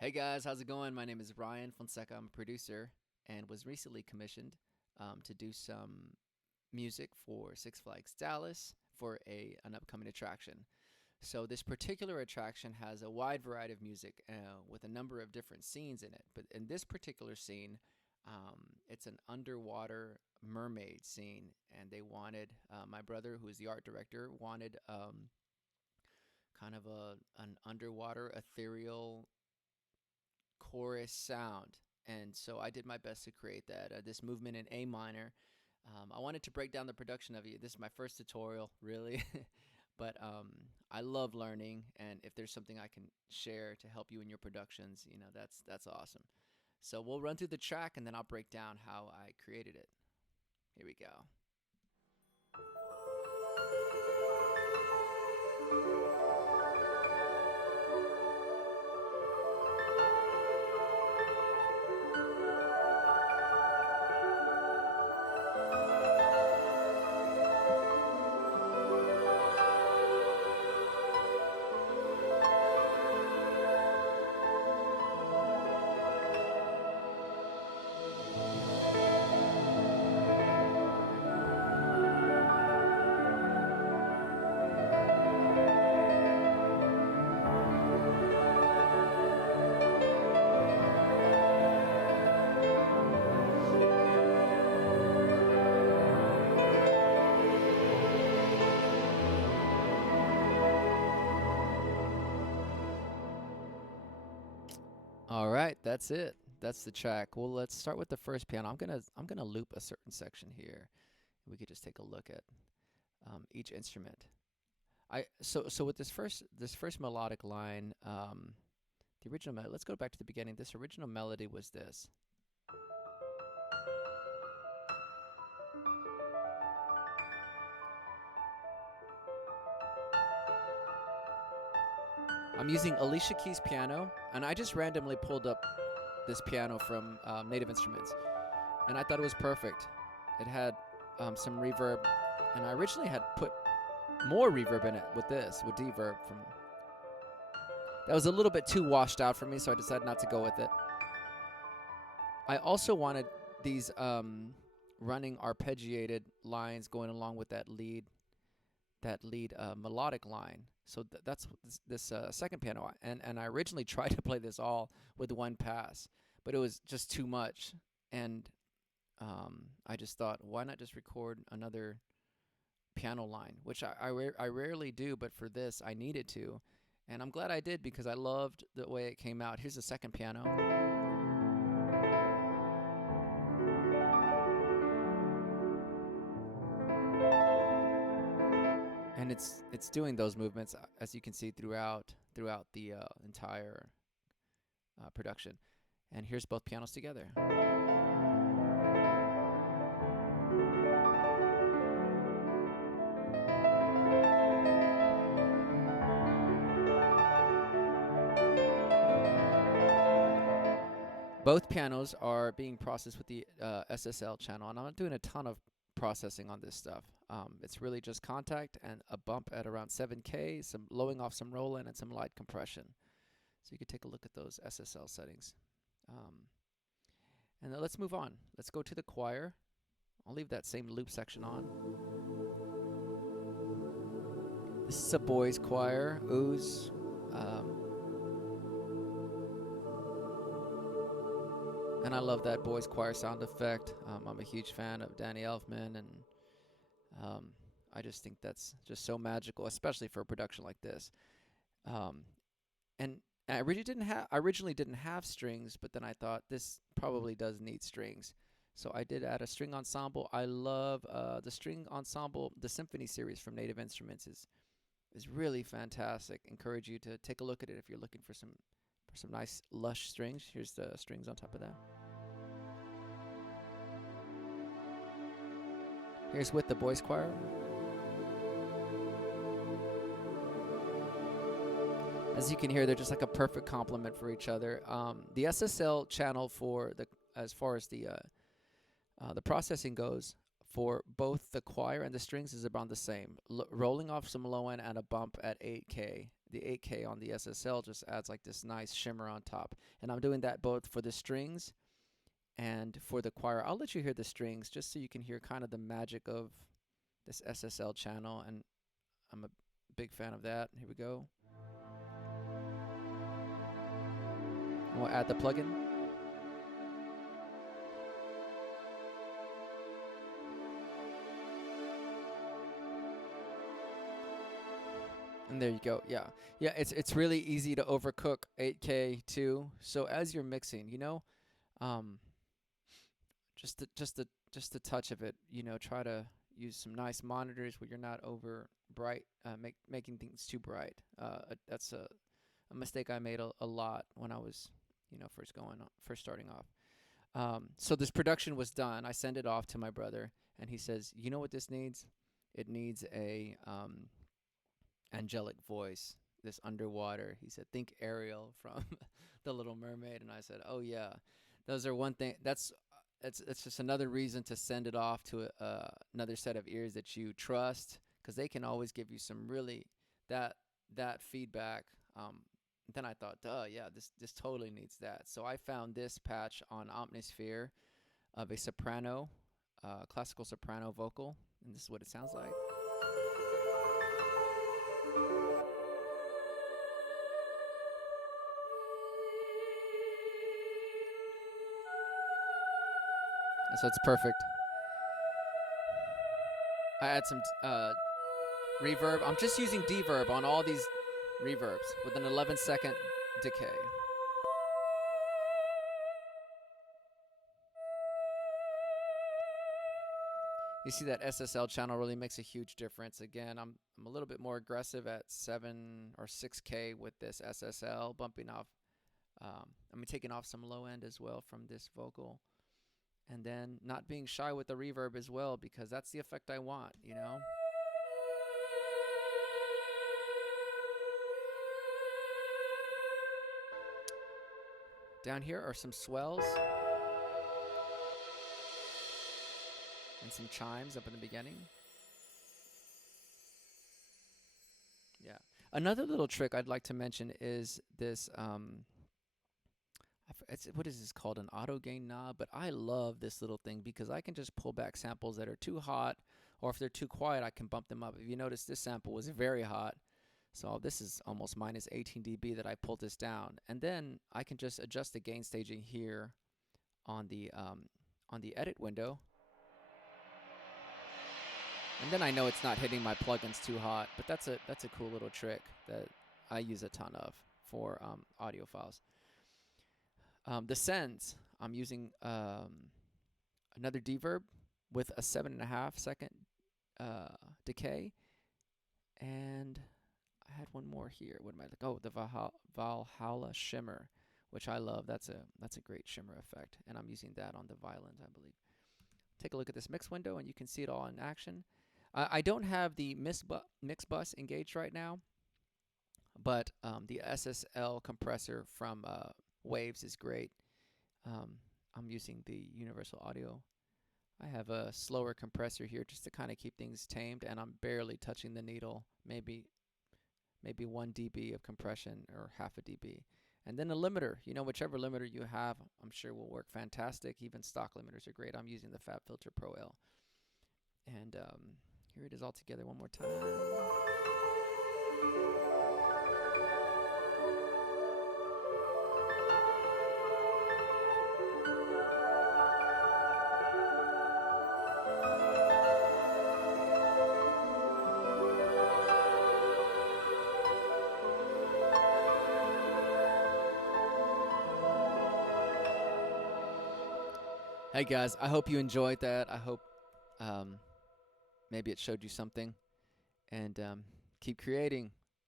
Hey guys, how's it going? My name is Ryan Fonseca. I'm a producer and was recently commissioned to do some music for Six Flags Dallas for an upcoming attraction. So this particular attraction has a wide variety of music with a number of different scenes in it. But in this particular scene, it's an underwater mermaid scene, and they wanted my brother, who is the art director, wanted kind of an underwater ethereal chorus sound. And so I did my best to create that. This movement in A minor. I wanted to break down the production of it. This is my first tutorial, really. But I love learning, and if there's something I can share to help you in your productions, that's awesome. So we'll run through the track, and then I'll break down how I created it. Here we go. All right, that's it. That's the track. Well, let's start with the first piano. I'm gonna loop a certain section here. We could just take a look at each instrument. So with this first melodic line, the original let's go back to the beginning. This original melody was this. I'm using Alicia Keys piano, and I just randomly pulled up this piano from Native Instruments, and I thought it was perfect. It had some reverb, and I originally had put more reverb in it with Dverb from. That was a little bit too washed out for me, so I decided not to go with it. I also wanted these running arpeggiated lines going along with that lead melodic line. So that's this second piano, and I originally tried to play this all with one pass, but it was just too much, and I just thought, why not just record another piano line, which I rarely do, but for this I needed to, and I'm glad I did because I loved the way it came out. Here's the second piano. And it's doing those movements, as you can see, throughout the entire production. And here's both pianos together. Both pianos are being processed with the SSL channel, and I'm not doing a ton of processing on this stuff. It's really just contact and a bump at around 7K, some lowing off some roll-in, and some light compression. So you could take a look at those SSL settings. And then let's move on. Let's go to the choir. I'll leave that same loop section on. This is a boys' choir, ooze. And I love that boys' choir sound effect. I'm a huge fan of Danny Elfman, and I just think that's just so magical, especially for a production like this. And I originally didn't have strings, but then I thought this probably does need strings. So I did add a string ensemble. I love the string ensemble. The Symphony Series from Native Instruments is really fantastic. Encourage you to take a look at it if you're looking for some nice lush strings. Here's the strings on top of that. Here's with the boys' choir. As you can hear, they're just like a perfect complement for each other. The SSL channel as far as the processing goes, for both the choir and the strings is about the same. Rolling off some low end and a bump at 8K. the 8K on the SSL just adds like this nice shimmer on top. And I'm doing that both for the strings and for the choir. I'll let you hear the strings just so you can hear kind of the magic of this SSL channel, and I'm a big fan of that. Here we go. And we'll add the plugin. And there you go. Yeah, it's really easy to overcook 8K too. So as you're mixing, just the touch of it, try to use some nice monitors where you're not over bright, making things too bright. That's a mistake I made a lot when I was, first starting off. So this production was done. I sent it off to my brother, and he says, "You know what this needs? It needs a angelic voice, this underwater." He said, "Think Ariel from The Little Mermaid." And I said, "Oh yeah, those are one thing. It's just another reason to send it off to another set of ears that you trust, because they can always give you some really that feedback." Then I thought, yeah, this totally needs that. So I found this patch on Omnisphere of a soprano, classical soprano vocal, and this is what it sounds like. So it's perfect. I add some reverb. I'm just using deverb on all these reverbs with an 11-second decay. You see that SSL channel really makes a huge difference. Again, I'm a little bit more aggressive at 7 or 6K with this SSL, bumping off. I'm taking off some low end as well from this vocal. And then not being shy with the reverb as well, because that's the effect I want, Down here are some swells and some chimes up in the beginning. Yeah. Another little trick I'd like to mention is this what is this called, an auto gain knob? But I love this little thing because I can just pull back samples that are too hot, or if they're too quiet, I can bump them up. If you notice, this sample was very hot, so this is almost minus 18 dB that I pulled this down, and then I can just adjust the gain staging here on the edit window, and then I know it's not hitting my plugins too hot. But that's a cool little trick that I use a ton of for audio files. The sends, I'm using another deverb with a 7.5 second decay, and I had one more here. What am I like? Oh, the Valhalla Shimmer, which I love. That's a great shimmer effect, and I'm using that on the violins, I believe. Take a look at this mix window, and you can see it all in action. I don't have the mix bus engaged right now, but the SSL compressor from Waves is great. I'm using the Universal Audio. I have a slower compressor here just to kind of keep things tamed, and I'm barely touching the needle, maybe 1 dB of compression or half a dB. And then a limiter, whichever limiter you have, I'm sure will work fantastic. Even stock limiters are great. I'm using the FabFilter Pro L. And here it is all together one more time. Hey guys, I hope you enjoyed that. I hope maybe it showed you something. And keep creating.